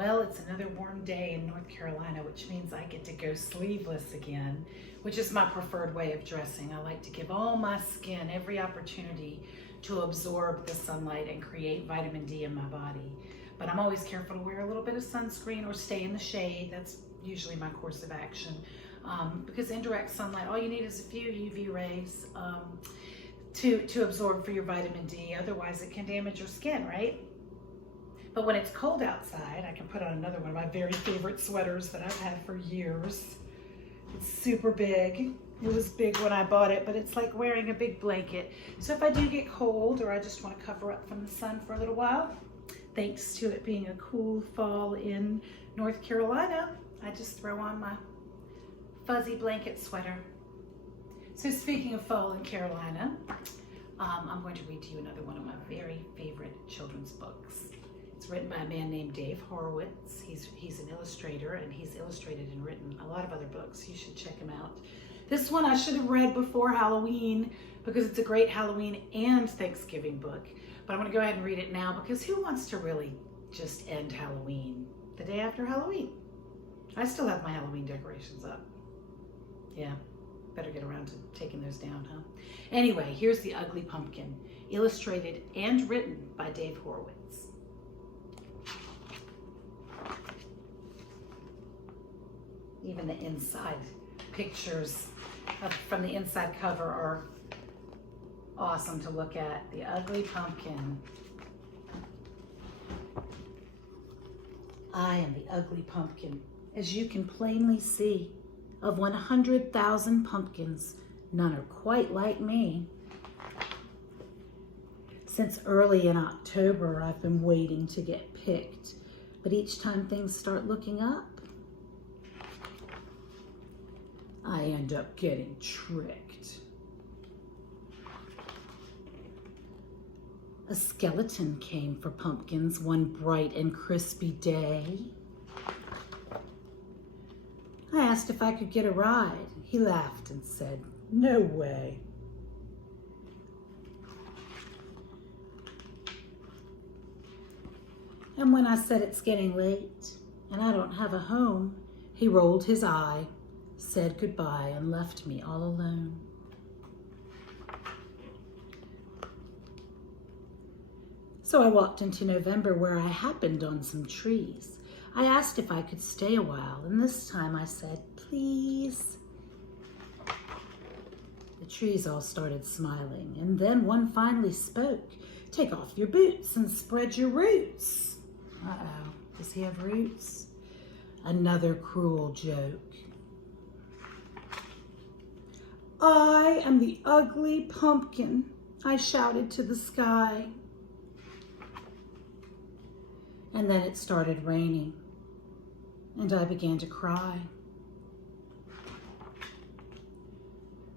Well, it's another warm day in North Carolina, which means I get to go sleeveless again, which is my preferred way of dressing. I like to give all my skin every opportunity to absorb the sunlight and create vitamin D in my body. But I'm always careful to wear a little bit of sunscreen or stay in the shade. That's usually my course of action. Because indirect sunlight, all you need is a few UV rays to absorb for your vitamin D. Otherwise, it can damage your skin, right? But when it's cold outside, I can put on another one of my very favorite sweaters that I've had for years. It's super big. It was big when I bought it, but it's like wearing a big blanket. So if I do get cold or I just want to cover up from the sun for a little while, thanks to it being a cool fall in North Carolina, I just throw on my fuzzy blanket sweater. So speaking of fall in Carolina, I'm going to read to you another one of my very favorite children's books. It's written by a man named Dave Horowitz. He's an illustrator, and he's illustrated and written a lot of other books. You should check him out. This one I should have read before Halloween because it's a great Halloween and Thanksgiving book. But I'm going to go ahead and read it now because who wants to really just end Halloween the day after Halloween? I still have my Halloween decorations up. Yeah, better get around to taking those down, huh? Anyway, here's The Ugly Pumpkin, illustrated and written by Dave Horowitz. Even the inside pictures from the inside cover are awesome to look at. The Ugly Pumpkin. I am the ugly pumpkin, as you can plainly see. Of 100,000 pumpkins, none are quite like me. Since early in October, I've been waiting to get picked, but each time things start looking up, I end up getting tricked. A skeleton came for pumpkins one bright and crispy day. I asked if I could get a ride. He laughed and said, "No way." And when I said it's getting late and I don't have a home, he rolled his eye, said goodbye, and left me all alone. So I walked into November, where I happened on some trees. I asked if I could stay a while, and this time I said, "Please." The trees all started smiling, and then one finally spoke. "Take off your boots and spread your roots." Uh-oh, does he have roots? Another cruel joke. "I am the ugly pumpkin," I shouted to the sky. And then it started raining, and I began to cry.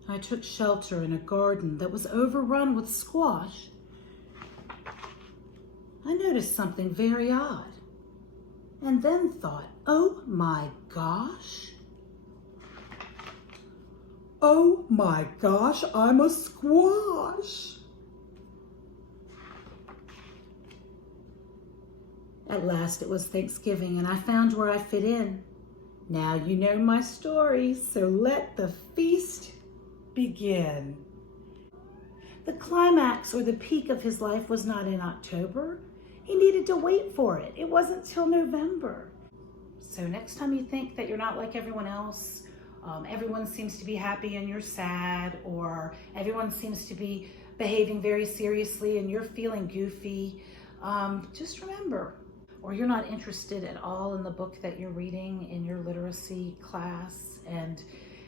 I took shelter in a garden that was overrun with squash. I noticed something very odd, and then thought, "Oh my gosh. Oh my gosh, I'm a squash." At last it was Thanksgiving, and I found where I fit in. Now you know my story, so let the feast begin. The climax or the peak of his life was not in October. He needed to wait for it. It wasn't till November. So next time you think that you're not like everyone else, everyone seems to be happy and you're sad, or everyone seems to be behaving very seriously and you're feeling goofy, just remember, or you're not interested at all in the book that you're reading in your literacy class, and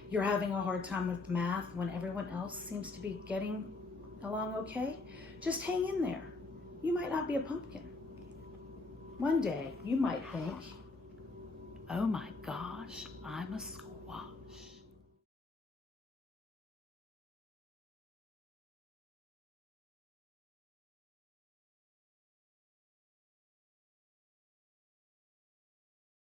you're having a hard time with math when everyone else seems to be getting along okay, just hang in there. You might not be a pumpkin. One day you might think, "Oh my gosh, I'm a squash."